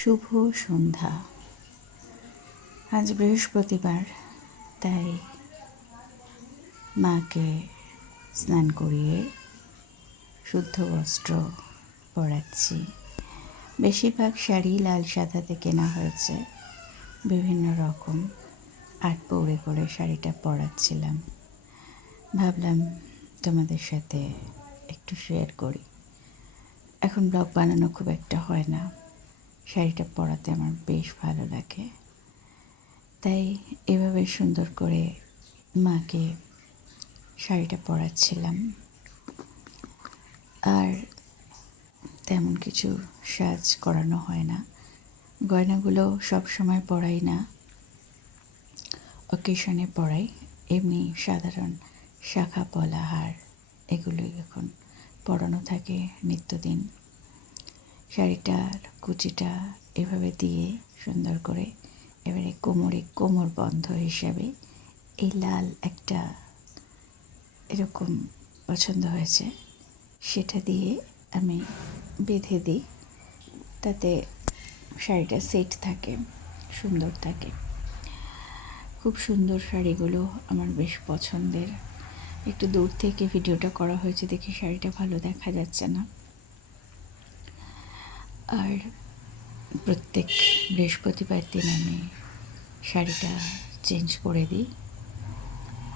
শুভ সন্ধ্যা। আজ বৃহস্পতিবার, তাই মাকে স্নান করিয়ে শুদ্ধ বস্ত্র পরাচ্ছি। বেশিরভাগ শাড়ি লাল সাদাতে কেনা হয়েছে, বিভিন্ন রকম আট পৌড়ে করে শাড়িটা পরাচ্ছিলাম। ভাবলাম তোমাদের সাথে একটু শেয়ার করি। এখন ব্লগ বানানো খুব একটা হয় না, শাড়িটা পরাতে আমার বেশ ভালো লাগে, তাই এভাবে সুন্দর করে মাকে শাড়িটা পরাচ্ছিলাম। আর তেমন কিছু সাজ করানো হয় না, গয়নাগুলো সব সময় পরাই না, অকেশনে পরাই। এমনি সাধারণ শাখা পলা হার এগুলোই এখন পরানো থাকে নিত্যদিন। শাড়িটার কুচিটা এভাবে দিয়ে সুন্দর করে এবারে কোমর বন্ধ হিসাবে এই লাল একটা এরকম পছন্দ হয়েছে, সেটা দিয়ে আমি বেঁধে দিই, তাতে শাড়িটা সেট থাকে, সুন্দর থাকে। খুব সুন্দর শাড়িগুলো আমার বেশ পছন্দের। একটু দূর থেকে ভিডিওটা করা হয়েছে দেখে শাড়িটা ভালো দেখা যাচ্ছে না। আর প্রত্যেক বৃহস্পতিবার দিন আমি শাড়িটা চেঞ্জ করে দিই,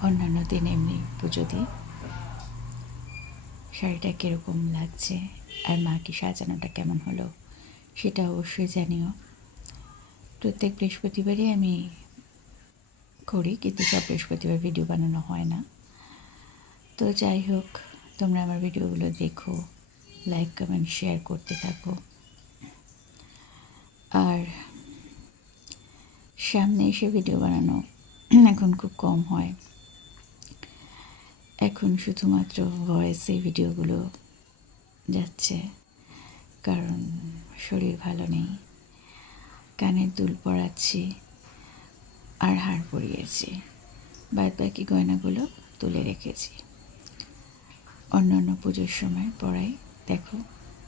অন্যান্য দিন এমনি পুজো দিই। শাড়িটা কীরকম লাগছে আর মা কি সাজানোটা কেমন হলো সেটা অবশ্যই জানিও। প্রত্যেক বৃহস্পতিবারই আমি করি, কিন্তু সব বৃহস্পতিবার ভিডিও বানানো হয় না। তো যাই হোক, তোমরা আমার ভিডিওগুলো দেখো, লাইক কমেন্ট শেয়ার করতে থাকো। আর সামনে এসে ভিডিও বানানো এখন খুব কম হয়, এখন শুধুমাত্র ভয়েসে ভিডিওগুলো যাচ্ছে, কারণ শরীর ভালো নেই। কানের দুল পরাচ্ছি আর হার পরিয়েছি, বাদ বাকি গয়নাগুলো তুলে রেখেছি। অন্য পুজোর সময় পরাই। দেখো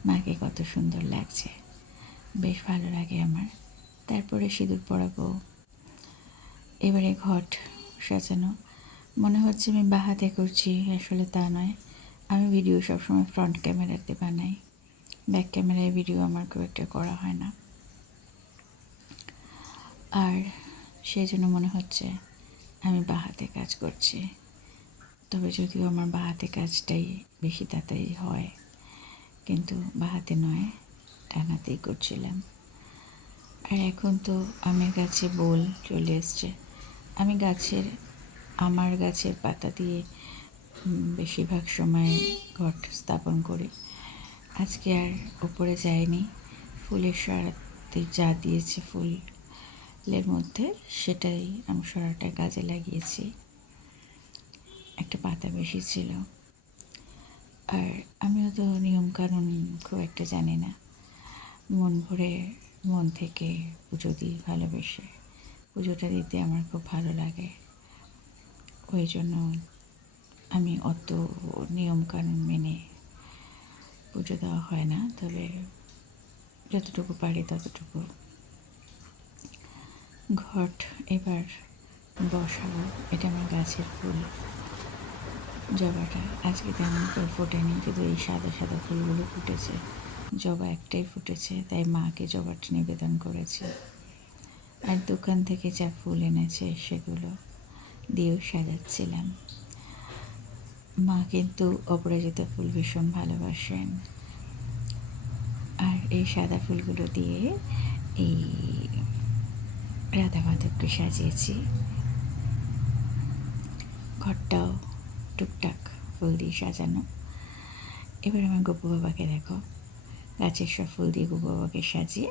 মাকে কত সুন্দর লাগছে, বেশ ভালো লাগে আমার। তারপরে সিঁদুর পরাবো। এবারে ঘট সাজানো। মনে হচ্ছে আমি বাঁ হাতে করছি, আসলে তা নয়। আমি ভিডিও সবসময় ফ্রন্ট ক্যামেরাতে বানাই, ব্যাক ক্যামেরায় ভিডিও আমার খুব একটা করা হয় না। আর সেই জন্য মনে হচ্ছে আমি বাঁ হাতে কাজ করছি, তবে যদিও আমার বাঁ হাতে কাজটাই বেশি তাড়াতাড়ি হয়, কিন্তু বাঁ হাতে নয়, ডান হাতেই করছিলাম। আর এখন তো আমের গাছে বোল চলে এসছে। আমি আমার গাছের পাতা দিয়ে বেশিরভাগ সময় ঘট স্থাপন করি। আজকে আর ওপরে যাইনি, ফুলের সরাতে যা দিয়েছে ফুলের মধ্যে সেটাই আমি সরাটা কাজে লাগিয়েছি। একটা পাতা বেশি ছিল। আর আমিও তো নিয়মকানুন খুব একটা জানি না, মন ভরে মন থেকে পুজো দিই, ভালোবেসে। পুজোটা দিতে আমার খুব ভালো লাগে, ওই জন্য আমি অত নিয়মকানুন মেনে পুজো দেওয়া হয় না, তবে যতটুকু পারি ততটুকু। ঘট এবার বসাবো। এটা আমার গাছের ফুল, জবাটা আজকে তেমন করে ফোটেনি, কিন্তু এই সাদা সাদা ফুলগুলো ফুটেছে। জবা একটাই ফুটেছে, তাই মাকে জবাটা নিবেদন করেছি। আর দোকান থেকে যা ফুল এনেছে সেগুলো দিয়েও সাজাচ্ছিলাম। মা কিন্তু অপরাজিতা ফুল ভীষণ ভালোবাসেন। আর এই সাদা ফুলগুলো দিয়ে এই রাধা মাধবকে সাজিয়েছি। ঘরটাও টুকটাক ফুল দিয়ে সাজানো। এবার আমার গোপু বাবাকে দেখো, গাছের সব ফুল দিয়ে গোপু বাবাকে সাজিয়ে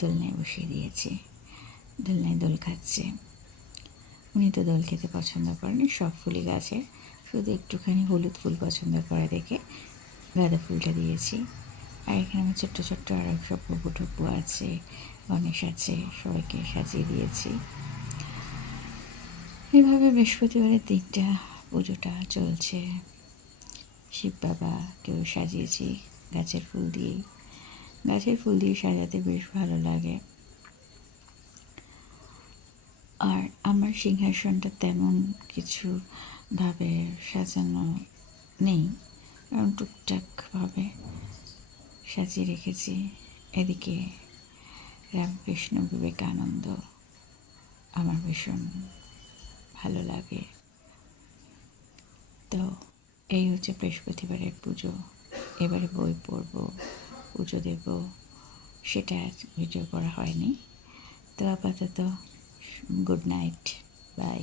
দোলনায় বসিয়ে দিয়েছি। দোলনায় দোল খাচ্ছে। উনি তো দোল খেতে পছন্দ করেন, সব ফুলই গাছের, শুধু একটুখানি হলুদ ফুল পছন্দ করে দেখে গাঁদা ফুলটা দিয়েছি। আর এখানে আমার ছোট্ট ছোট্ট আরও সব গপু টপু আছে, গণেশ আছে, সবাইকে সাজিয়ে দিয়েছি। এভাবে বৃহস্পতিবারের দিনটা পুজোটা চলছে। শিব বাবাকেও সাজিয়েছি গাছের ফুল দিয়েই। গাছের ফুল দিয়ে সাজাতে বেশ ভালো লাগে। আর আমার সিংহাসনটা তেমন কিছু ভাবে সাজানো নেই, কারণ টুকটাকভাবে সাজিয়ে রেখেছি। এদিকে রামকৃষ্ণ বিবেকানন্দ আমার ভীষণ ভালো লাগে। তো এই হচ্ছে বৃহস্পতিবারের পুজো। এবারে বই পড়ব, পুজো দেব, সেটা ভিডিও করা হয়নি। তো আপাতত গুড নাইট, বাই।